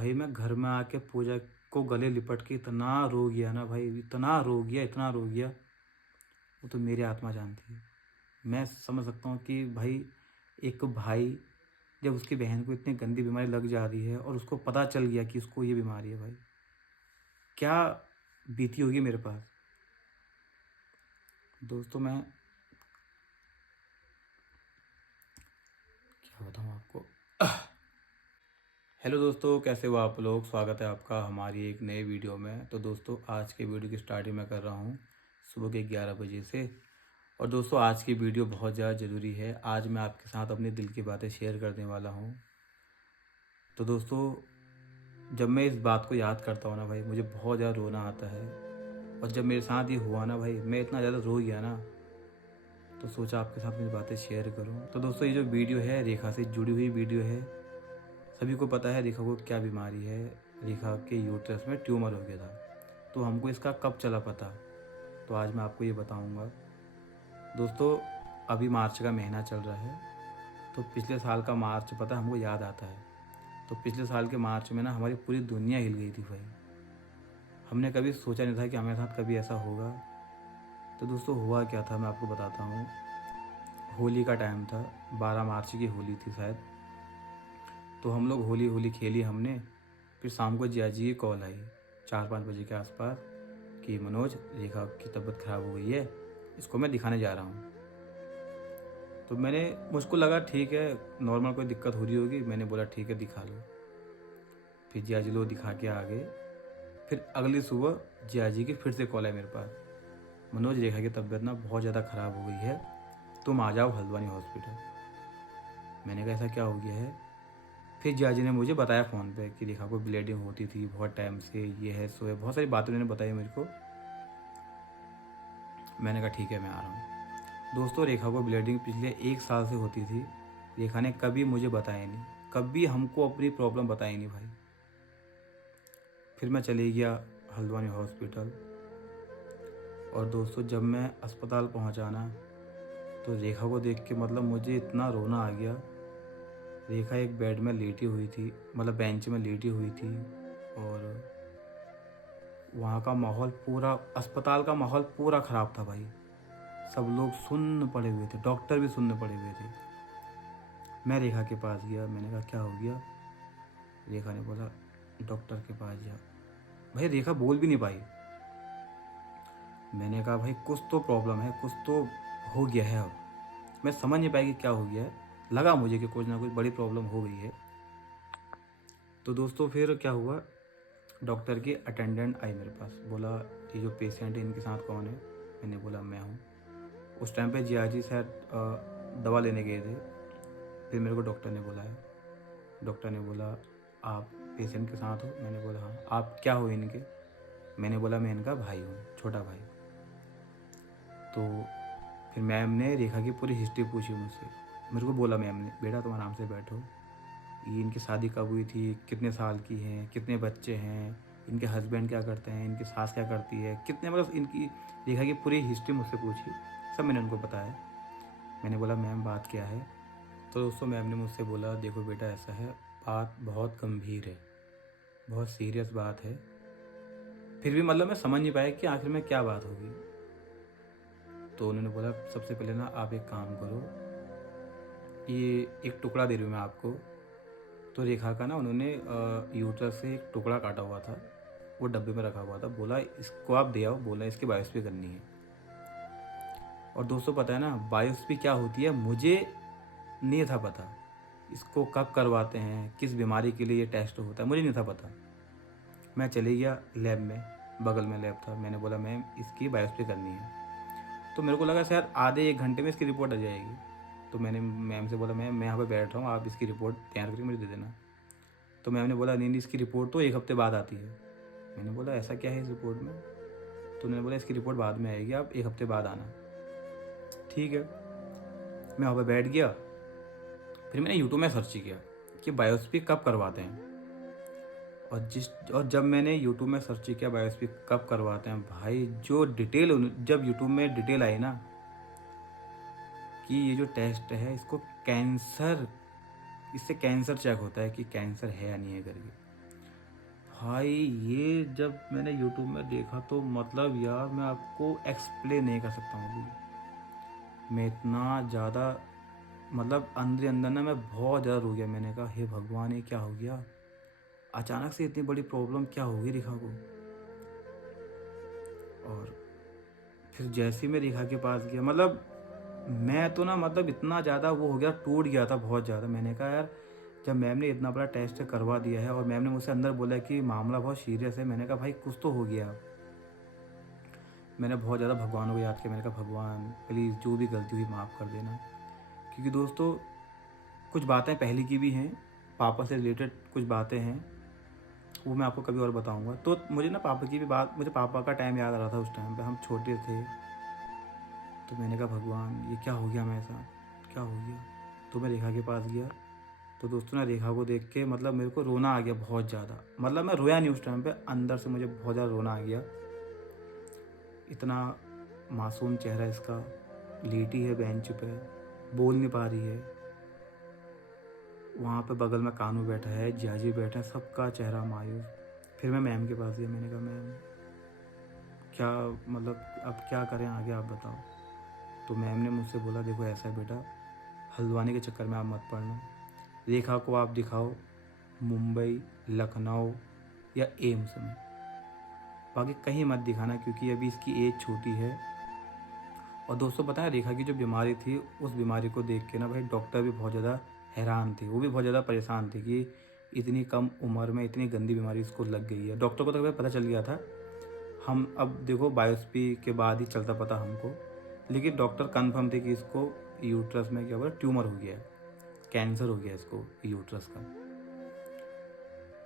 भाई मैं घर में आके पूजा को गले लिपट के इतना रो गया ना भाई, इतना रो गया, इतना रो गया। वो तो मेरी आत्मा जानती है। मैं समझ सकता हूँ कि भाई एक भाई जब उसकी बहन को इतनी गंदी बीमारी लग जा रही है और उसको पता चल गया कि उसको ये बीमारी है, भाई क्या बीती होगी मेरे पास। दोस्तों मैं क्या बताऊँ आपको। हेलो दोस्तों, कैसे हो आप लोग। स्वागत है आपका हमारी एक नए वीडियो में। तो दोस्तों आज के वीडियो की स्टार्टिंग मैं कर रहा हूँ सुबह के 11 बजे से। और दोस्तों आज की वीडियो बहुत ज़्यादा ज़रूरी है। आज मैं आपके साथ अपने दिल की बातें शेयर करने वाला हूँ। तो दोस्तों जब मैं इस बात को याद करता हूँ ना भाई, मुझे बहुत ज़्यादा रोना आता है। और जब मेरे साथ ये हुआ ना भाई, मैं इतना ज़्यादा रो गया ना, तो सोचा आपके साथ मेरी बातें शेयर करूँ। तो दोस्तों ये जो वीडियो है रेखा से जुड़ी हुई वीडियो है। सभी को पता है रेखा को क्या बीमारी है। रेखा के यूट्रस में ट्यूमर हो गया था। तो हमको इसका कब चला पता, तो आज मैं आपको ये बताऊंगा। दोस्तों अभी मार्च का महीना चल रहा है। तो पिछले साल का मार्च पता हमको याद आता है। तो पिछले साल के मार्च में ना हमारी पूरी दुनिया हिल गई थी भाई। हमने कभी सोचा नहीं था कि हमारे साथ कभी ऐसा होगा। तो दोस्तों हुआ क्या था मैं आपको बताता हूँ। होली का टाइम था, 12 मार्च की होली थी शायद। तो हम लोग होली होली खेली हमने। फिर शाम को जिया जी की कॉल आई 4-5 बजे के आसपास कि मनोज रेखा की तबीयत ख़राब हो गई है, इसको मैं दिखाने जा रहा हूँ। तो मुझको लगा ठीक है, नॉर्मल कोई दिक्कत हो रही होगी। मैंने बोला ठीक है दिखा लो। फिर जिया जी लोग दिखा के आ गए। फिर अगली सुबह जिया जी की फिर से कॉल आई मेरे पास, मनोज रेखा की तबीयत ना बहुत ज़्यादा ख़राब हो गई है, तुम आ जाओ हल्द्वानी हॉस्पिटल। मैंने कहा ऐसा क्या हो गया है। फिर जिया जी ने मुझे बताया फ़ोन पे कि रेखा को ब्लीडिंग होती थी बहुत टाइम से, ये है सो है, बहुत सारी बातें उन्होंने बताई मेरे को। मैंने कहा ठीक है मैं आ रहा हूँ। दोस्तों रेखा को ब्लीडिंग पिछले 1 साल से होती थी। रेखा ने कभी मुझे बताया नहीं, कभी हमको अपनी प्रॉब्लम बताई नहीं भाई। फिर मैं चले गया हल्द्वानी हॉस्पिटल। और दोस्तों जब मैं अस्पताल पहुँचा ना, तो रेखा को देख के मतलब मुझे इतना रोना आ गया। रेखा एक बेड में लेटी हुई थी, मतलब बेंच में लेटी हुई थी। और वहाँ का माहौल पूरा, अस्पताल का माहौल पूरा ख़राब था भाई। सब लोग सुन्न पड़े हुए थे, डॉक्टर भी सुन्न पड़े हुए थे। मैं रेखा के पास गया, मैंने कहा क्या हो गया। रेखा ने बोला डॉक्टर के पास जा। भाई रेखा बोल भी नहीं पाई। मैंने कहा भाई कुछ तो प्रॉब्लम है, कुछ तो हो गया है। अब मैं समझ नहीं पाई कि क्या हो गया है। लगा मुझे कि कुछ ना कुछ बड़ी प्रॉब्लम हो गई है। तो दोस्तों फिर क्या हुआ, डॉक्टर की अटेंडेंट आई मेरे पास, बोला ये जो पेशेंट है इनके साथ कौन है। मैंने बोला मैं हूँ। उस टाइम पे जिया जी शायद दवा लेने गए थे। फिर मेरे को डॉक्टर ने बुलाया। डॉक्टर ने बोला आप पेशेंट के साथ हो। मैंने बोला हाँ। आप क्या हो इनके। मैंने बोला मैं इनका भाई हूँ, छोटा भाई। तो फिर मैम ने रेखा की पूरी हिस्ट्री पूछी मुझसे। मेरे को बोला मैम ने बेटा तुम आराम से बैठो, ये इनकी शादी कब हुई थी, कितने साल की हैं, कितने बच्चे हैं, इनके हस्बैंड क्या करते हैं, इनकी सास क्या करती है, कितने, मतलब इनकी रेखा की पूरी हिस्ट्री मुझसे पूछी। सब मैंने उनको बताया। मैंने बोला मैम बात क्या है। तो दोस्तों मैम ने मुझसे बोला देखो बेटा ऐसा है, बात बहुत गंभीर है, बहुत सीरियस बात है। फिर भी मतलब मैं समझ नहीं पाया कि आखिर में क्या बात होगी। तो उन्होंने बोला सबसे पहले ना आप एक काम करो, ये एक टुकड़ा दे रही हूँ मैं आपको। तो रेखा का ना उन्होंने यूट्रस से एक टुकड़ा काटा हुआ था, वो डब्बे में रखा हुआ था। बोला इसको आप दे आओ, बोला इसकी बायोप्सी करनी है। और दोस्तों पता है ना बायोप्सी क्या होती है, मुझे नहीं था पता। इसको कब करवाते हैं, किस बीमारी के लिए ये टेस्ट होता है, मुझे नहीं था पता। मैं चले गया लैब में, बगल में लैब था। मैंने बोला मैम इसकी बायोप्सी करनी है। तो मेरे को लगा शायद आधे 1 घंटे में इसकी रिपोर्ट आ जाएगी। तो मैंने मैम से बोला मैम मैं यहाँ पर बैठ रहा हूँ, आप इसकी रिपोर्ट तैयार करके मुझे दे देना। तो मैम ने बोला नहीं नहीं इसकी रिपोर्ट तो 1 हफ्ते बाद आती है। मैंने बोला ऐसा क्या है इस रिपोर्ट में। तो उन्होंने बोला इसकी रिपोर्ट बाद में आएगी, आप 1 हफ्ते बाद आना। ठीक है, मैं वहाँ पर बैठ गया। फिर मैंने यूट्यूब में सर्च किया कि बायोप्सी कब करवाते हैं। और जब मैंने यूट्यूब में सर्च किया बायोप्सी कब करवाते हैं, भाई जो डिटेल, जब यूट्यूब में डिटेल आई ना कि ये जो टेस्ट है इसको कैंसर, इससे कैंसर चेक होता है कि कैंसर है या नहीं है करके। भाई ये जब मैंने यूट्यूब में देखा तो मतलब यार मैं आपको एक्सप्लेन नहीं कर सकता हूँ अभी। मैं इतना ज़्यादा मतलब अंदर ही अंदर ना मैं बहुत ज़्यादा रो गया। मैंने कहा हे भगवान ये क्या हो गया, अचानक से इतनी बड़ी प्रॉब्लम क्या हो गई रेखा को। और फिर जैसे ही मैं रेखा के पास गया, मतलब मैं तो ना मतलब इतना ज़्यादा वो हो गया, टूट गया था बहुत ज़्यादा। मैंने कहा यार जब मैम ने इतना बड़ा टेस्ट करवा दिया है और मैम ने मुझसे अंदर बोला कि मामला बहुत सीरियस है, मैंने कहा भाई कुछ तो हो गया। मैंने बहुत ज़्यादा भगवान को याद किया। मैंने कहा भगवान प्लीज़ जो भी गलती हुई माफ़ कर देना। क्योंकि दोस्तों कुछ बातें पहले की भी हैं, पापा से रिलेटेड कुछ बातें हैं, वो मैं आपको कभी और बताऊंगा। तो मुझे ना पापा की भी बात, मुझे पापा का टाइम याद आ रहा था। उस टाइम पे हम छोटे थे, तो मैंने कहा भगवान ये क्या हो गया मेरे साथ, क्या हो गया। तो मैं रेखा के पास गया, तो दोस्तों ना रेखा को देख के मतलब मेरे को रोना आ गया बहुत ज़्यादा। मतलब मैं रोया नहीं उस टाइम पे, अंदर से मुझे बहुत ज़्यादा रोना आ गया। इतना मासूम चेहरा इसका, लेटी है बेंच पे, बोल नहीं पा रही है। वहाँ पे बगल में कानू बैठा है, जियाजी बैठा है, सबका चेहरा मायूस। फिर मैं मैम के पास गया। मैंने कहा मैम क्या मतलब अब क्या करें आगे, आप बताओ। तो मैम ने मुझसे बोला देखो ऐसा है बेटा, हल्द्वानी के चक्कर में आप मत पड़ना। रेखा को आप दिखाओ मुंबई, लखनऊ या एम्स में, बाकी कहीं मत दिखाना क्योंकि अभी इसकी एज छोटी है। और दोस्तों पता है रेखा की जो बीमारी थी, उस बीमारी को देख के ना भाई डॉक्टर भी बहुत ज़्यादा हैरान थे, वो भी बहुत ज़्यादा परेशान थे कि इतनी कम उम्र में इतनी गंदी बीमारी इसको लग गई है। डॉक्टर को तो भाई पता चल गया था, हम अब देखो बायोप्सी के बाद ही चलता पता हमको, लेकिन डॉक्टर कन्फर्म थे कि इसको यूट्रस में क्या हुआ, ट्यूमर हो गया है, कैंसर हो गया इसको यूट्रस का।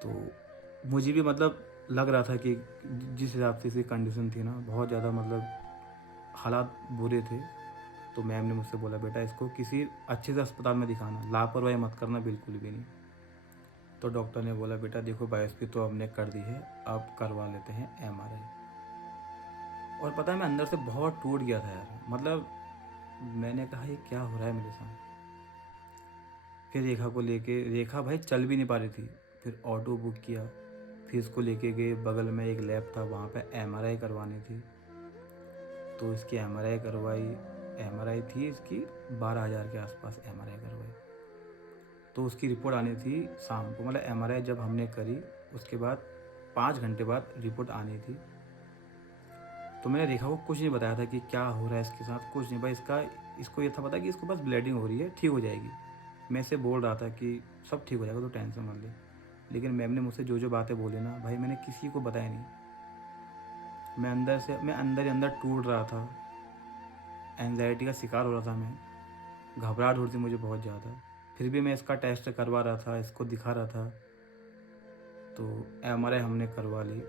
तो मुझे भी मतलब लग रहा था कि जिस हिसाब से इसकी कंडीशन थी ना, बहुत ज़्यादा मतलब हालात बुरे थे। तो मैम ने मुझसे बोला बेटा इसको किसी अच्छे से अस्पताल में दिखाना, लापरवाही मत करना बिल्कुल भी नहीं। तो डॉक्टर ने बोला बेटा देखो बायोप्सी तो हमने कर दी है, अब करवा लेते हैं MRI। और पता है मैं अंदर से बहुत टूट गया था यार। मतलब मैंने कहा ये क्या हो रहा है मेरे साथ। फिर रेखा को लेके, रेखा भाई चल भी नहीं पा रही थी, फिर ऑटो बुक किया, फिर इसको लेके गए, बगल में एक लैब था वहाँ पे MRI करवानी थी। तो इसकी MRI करवाई, MRI थी इसकी 12,000 के आसपास MRI करवाई। तो उसकी रिपोर्ट आनी थी शाम को, मतलब MRI जब हमने करी उसके बाद 5 घंटे बाद रिपोर्ट आनी थी। तो मैंने रेखा को कुछ नहीं बताया था कि क्या हो रहा है इसके साथ, कुछ नहीं भाई। इसको ये था पता कि इसको बस ब्लीडिंग हो रही है, ठीक हो जाएगी। मैं इसे बोल रहा था कि सब ठीक हो जाएगा तो टेंशन मत ले। लेकिन मैम ने मुझसे जो जो बातें बोली ना भाई, मैंने किसी को बताया नहीं। मैं अंदर ही अंदर टूट रहा था, एंजाइटी का शिकार हो रहा था मैं, घबराहट हो रही थी मुझे बहुत ज़्यादा। फिर भी मैं इसका टेस्ट करवा रहा था, इसको दिखा रहा था। तो MRI हमने करवा ली।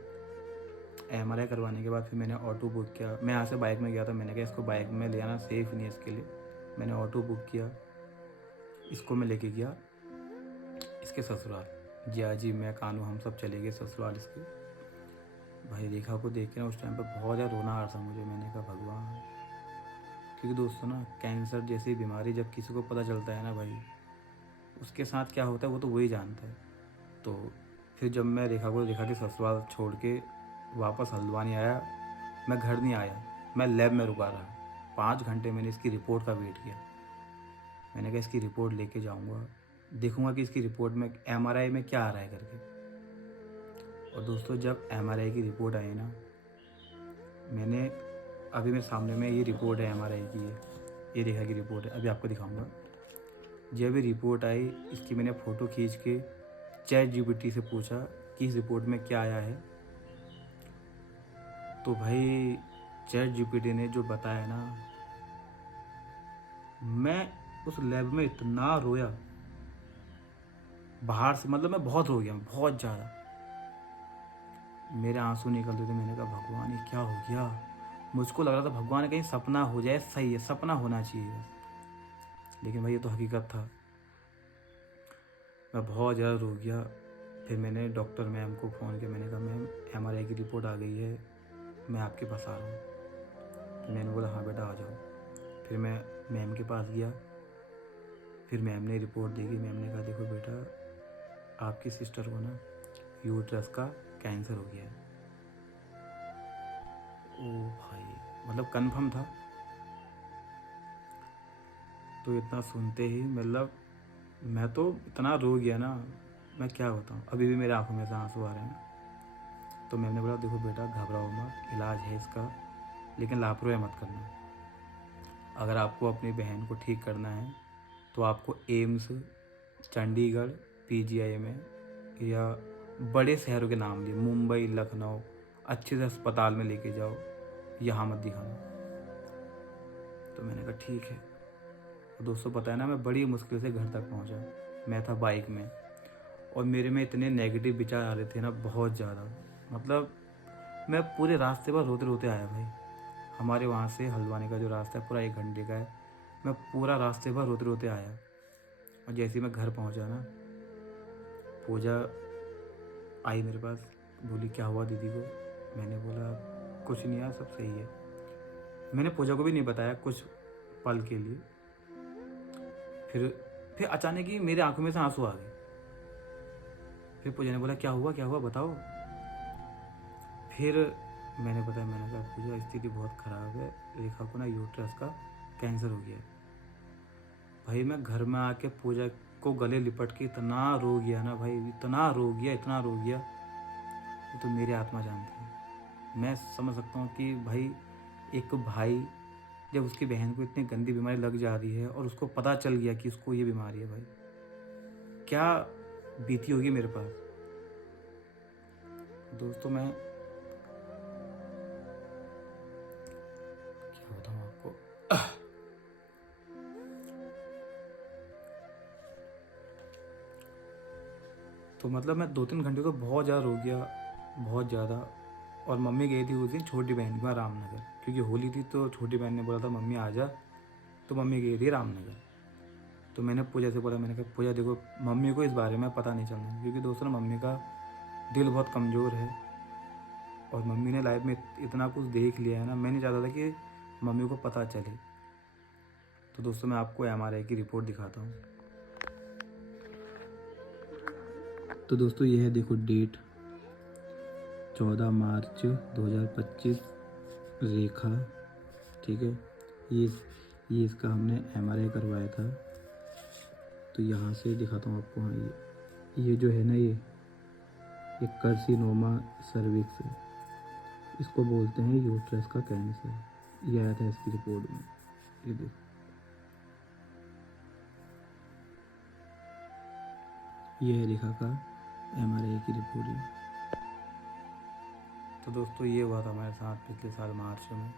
MRI करवाने के बाद फिर मैंने ऑटो बुक किया। मैं यहाँ से बाइक में गया था, मैंने कहा इसको बाइक में ले आना सेफ़ नहीं है इसके लिए। मैंने ऑटो बुक किया, इसको मैं लेके गया इसके ससुराल। जिया जी, मैं, कानू, हम सब चले गए ससुराल इसके। भाई रेखा को देख के ना उस टाइम पे बहुत ज़्यादा रोना आ रहा था मुझे। मैंने कहा भगवान, क्योंकि दोस्तों ना कैंसर जैसी बीमारी जब किसी को पता चलता है ना भाई, उसके साथ क्या होता है वो तो वही जानता है। तो फिर जब मैं रेखा के ससुराल छोड़ के वापस हल्द्वानी आया, मैं घर नहीं आया, मैं लैब में रुका रहा। 5 घंटे मैंने इसकी रिपोर्ट का वेट किया। मैंने कहा इसकी रिपोर्ट लेके जाऊंगा, देखूंगा कि इसकी रिपोर्ट में MRI में क्या आ रहा है करके। और दोस्तों जब MRI की रिपोर्ट आई ना, मैंने अभी मेरे सामने में ये रिपोर्ट है MRI की, ये रेखा की रिपोर्ट है, अभी आपको दिखाऊंगा। जब ये रिपोर्ट आई, इसकी मैंने फ़ोटो खींच के ChatGPT से पूछा कि इस रिपोर्ट में क्या आया है। तो भाई ChatGPT ने जो बताया ना, मैं उस लैब में इतना रोया बाहर से, मतलब मैं बहुत रो गया, बहुत ज़्यादा मेरे आंसू निकलते थे। मैंने कहा भगवान ये क्या हो गया। मुझको लग रहा था भगवान कहीं सपना हो जाए, सही है सपना होना चाहिए बस। लेकिन भाई ये तो हकीकत था। मैं बहुत ज़्यादा रो गया। फिर मैंने डॉक्टर मैम को फ़ोन किया। मैंने कहा मैम MRI की रिपोर्ट आ गई है, मैं आपके पास आ रहा हूँ। तो मैंने बोला हाँ बेटा आ जाओ। फिर मैं मैम के पास गया। फिर मैम ने रिपोर्ट देखी। मैम ने कहा देखो बेटा, आपकी सिस्टर को ना यूट्रस का कैंसर हो गया है। ओ भाई, मतलब कन्फर्म था। तो इतना सुनते ही मतलब मैं तो इतना रो गया ना, मैं क्या बताऊँ। अभी भी मेरे आंखों में से आंसू आ रहे हैं। तो मैंने बोला देखो बेटा, घबराओ मत, इलाज है इसका, लेकिन लापरवाही मत करना। अगर आपको अपनी बहन को ठीक करना है तो आपको एम्स, चंडीगढ़, पीजीआई में, या बड़े शहरों के नाम लिए, मुंबई, लखनऊ, अच्छे से अस्पताल में लेके जाओ, यहाँ मत दिखाना। तो मैंने कहा ठीक है। और दोस्तों पता है ना, मैं बड़ी मुश्किल से घर तक पहुँचा। मैं था बाइक में और मेरे में इतने नेगेटिव विचार आ रहे थे ना, बहुत ज़्यादा। मतलब मैं पूरे रास्ते पर रोते रोते आया भाई। हमारे वहाँ से हल्द्वानी का जो रास्ता है पूरा 1 घंटे का है। मैं पूरा रास्ते भर रोते रोते आया। और जैसे ही मैं घर पहुँचा ना, पूजा आई मेरे पास, बोली क्या हुआ दीदी को। मैंने बोला कुछ नहीं यार, सब सही है। मैंने पूजा को भी नहीं बताया कुछ पल के लिए। फिर अचानक ही मेरे आंखों में से आंसू आ गए। फिर पूजा ने बोला क्या हुआ बताओ। फिर मैंने बताया, मैंने कहा पूजा स्थिति बहुत ख़राब है, रेखा को ना यूट्रस का कैंसर हो गया है। भाई मैं घर में आके पूजा को गले लिपट के इतना रो गया ना भाई, इतना रो गया। वो तो मेरी आत्मा जानती है। मैं समझ सकता हूँ कि भाई एक भाई जब उसकी बहन को इतनी गंदी बीमारी लग जा रही है और उसको पता चल गया कि उसको ये बीमारी है, भाई क्या बीती होगी मेरे पास। दोस्तों मैं क्या बताऊँ आपको। तो मतलब मैं 2-3 घंटे तो बहुत ज़्यादा रो गया, बहुत ज़्यादा। और मम्मी गई थी उस दिन छोटी बहन के वहाँ रामनगर, क्योंकि होली थी। तो छोटी बहन ने बोला था मम्मी आ जा, तो मम्मी गई थी रामनगर। तो मैंने पूजा से बोला, मैंने कहा पूजा देखो, मम्मी को इस बारे में पता नहीं चलना, क्योंकि दोस्तों मम्मी का दिल बहुत कमज़ोर है और मम्मी ने लाइफ में इतना कुछ देख लिया है ना। मैं नहीं चाहता था कि मम्मी को पता चले। तो दोस्तों मैं आपको MRI की रिपोर्ट दिखाता हूँ। तो दोस्तों ये है, देखो डेट 14 मार्च 2025, रेखा, ठीक है। ये इसका हमने MRI करवाया था। तो यहाँ से दिखाता हूँ आपको। हाँ, ये जो है ना, ये कार्सिनोमा सर्विक्स है, इसको बोलते हैं यूट्रस का कैंसर। ये आया था इसकी रिपोर्ट में। ये देखो, ये है रेखा का MRI की रिपोर्ट। तो दोस्तों ये हुआ था हमारे साथ पिछले साल मार्च में।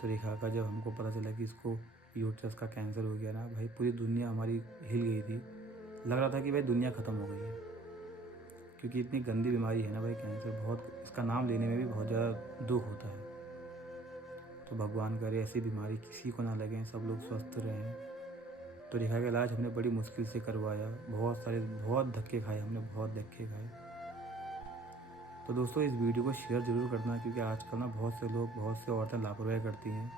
तो रेखा का जब हमको पता चला कि इसको यूट्रस का कैंसर हो गया ना, भाई पूरी दुनिया हमारी हिल गई थी। लग रहा था कि भाई दुनिया ख़त्म हो गई है, क्योंकि इतनी गंदी बीमारी है ना भाई कैंसर। बहुत, इसका नाम लेने में भी बहुत ज़्यादा दुख होता है। तो भगवान करे ऐसी बीमारी किसी को ना लगे, सब लोग स्वस्थ रहें। तो रेखा का इलाज हमने बड़ी मुश्किल से करवाया, बहुत धक्के खाए हमने, बहुत धक्के खाए। तो दोस्तों इस वीडियो को शेयर ज़रूर करना, क्योंकि आजकल ना बहुत से औरतें लापरवाही करती हैं।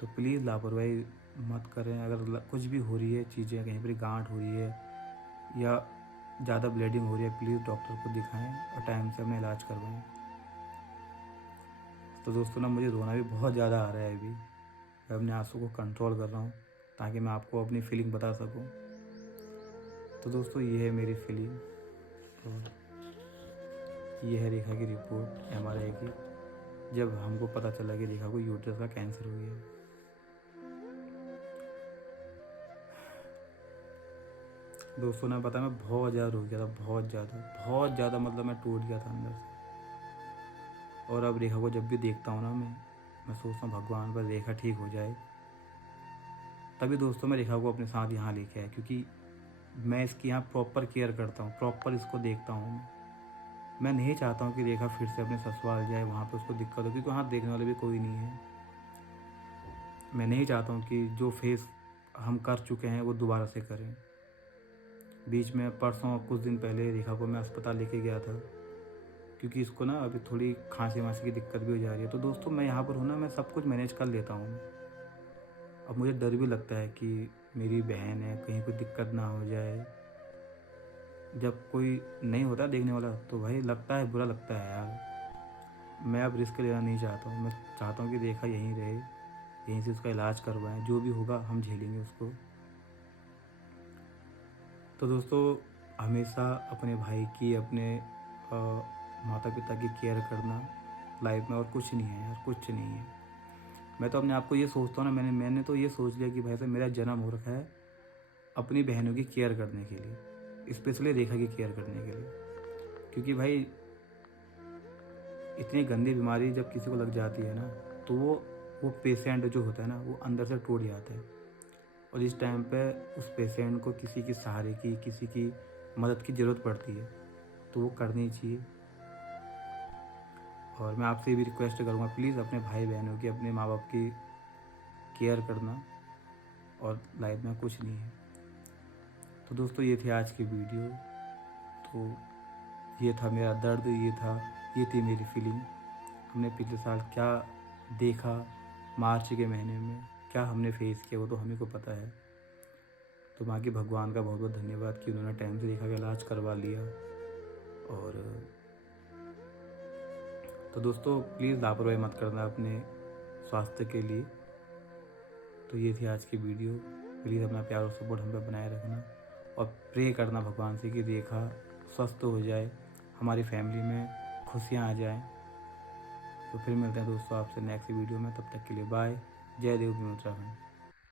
तो प्लीज़ लापरवाही मत करें। अगर कुछ भी हो रही है चीज़ें, कहीं पर गांठ हो रही है या ज़्यादा ब्लीडिंग हो रही है, प्लीज़ डॉक्टर को दिखाएं और टाइम से अपना इलाज करवाएं। तो दोस्तों ना मुझे रोना भी बहुत ज़्यादा आ रहा है अभी। मैं अपने आंसू को कंट्रोल कर रहा हूँ ताकि मैं आपको अपनी फीलिंग बता सकूँ। तो दोस्तों ये है मेरी फीलिंग, और ये है रेखा की रिपोर्ट MRI की, जब हमको पता चला कि रेखा को यूट्रस का कैंसर हो गया। दोस्तों ने पता, मैं बहुत ज़्यादा रो गया था, बहुत ज़्यादा, मतलब मैं टूट गया था अंदर से। और अब रेखा को जब भी देखता हूँ ना, मैं सोचता हूँ भगवान पर रेखा ठीक हो जाए। तभी दोस्तों मैं रेखा को अपने साथ यहाँ लेके आया, क्योंकि मैं इसकी यहाँ प्रॉपर केयर करता हूँ, प्रॉपर इसको देखता हूँ। मैं नहीं चाहता हूँ कि रेखा फिर से अपने ससुराल जाए, वहाँ पे उसको दिक्कत हो, क्योंकि वहाँ देखने वाले भी कोई नहीं है। मैं नहीं चाहता हूँ कि जो फेस हम कर चुके हैं वो दोबारा से करें। बीच में परसों कुछ दिन पहले रेखा को मैं अस्पताल लेके गया था, क्योंकि इसको ना अभी थोड़ी खांसी वांसी की दिक्कत भी हो जा रही है। तो दोस्तों मैं यहाँ पर हूँ ना, मैं सब कुछ मैनेज कर लेता हूँ। अब मुझे डर भी लगता है कि मेरी बहन है, कहीं कोई दिक्कत ना हो जाए। जब कोई नहीं होता देखने वाला तो भाई लगता है, बुरा लगता है यार। मैं अब रिस्क लेना नहीं चाहता हूँ। मैं चाहता हूँ कि रेखा यहीं रहे, यहीं से उसका इलाज करवाएं, जो भी होगा हम झेलेंगे उसको। तो दोस्तों, हमेशा अपने भाई की, अपने माता पिता की केयर करना लाइफ में, और कुछ नहीं है यार, कुछ नहीं है। मैं तो अपने आप को ये सोचता हूँ ना, मैंने तो ये सोच लिया कि भाई साहब मेरा जन्म हो रखा है अपनी बहनों की केयर करने के लिए, स्पेशली रेखा की केयर करने के लिए। क्योंकि भाई इतनी गंदी बीमारी जब किसी को लग जाती है ना, तो वो पेशेंट जो होता है ना, वो अंदर से टूट जाता है। और इस टाइम पे उस पेशेंट को किसी की सहारे की, किसी की मदद की ज़रूरत पड़ती है, तो वो करनी चाहिए। और मैं आपसे भी रिक्वेस्ट करूँगा, प्लीज़ अपने भाई बहनों की, अपने माँ बाप की केयर करना, और लाइफ में कुछ नहीं है। तो दोस्तों, ये थी आज की वीडियो। तो ये था मेरा दर्द, ये थी मेरी फीलिंग। हमने पिछले साल क्या देखा, मार्च के महीने में क्या हमने फेस किया, वो तो हमें को पता है। तो बाकी भगवान का बहुत बहुत धन्यवाद कि उन्होंने टाइम से रेखा का इलाज करवा लिया। और तो दोस्तों, प्लीज़ लापरवाही मत करना अपने स्वास्थ्य के लिए। तो ये थी आज की वीडियो। प्लीज़ अपना प्यार और सपोर्ट हम पे बनाए रखना, और प्रे करना भगवान से कि रेखा स्वस्थ हो जाए, हमारी फैमिली में खुशियाँ आ जाएं। तो फिर मिलते हैं दोस्तों आपसे नेक्स्ट वीडियो में। तब तक के लिए बाय। जय देव उत्तराखंड।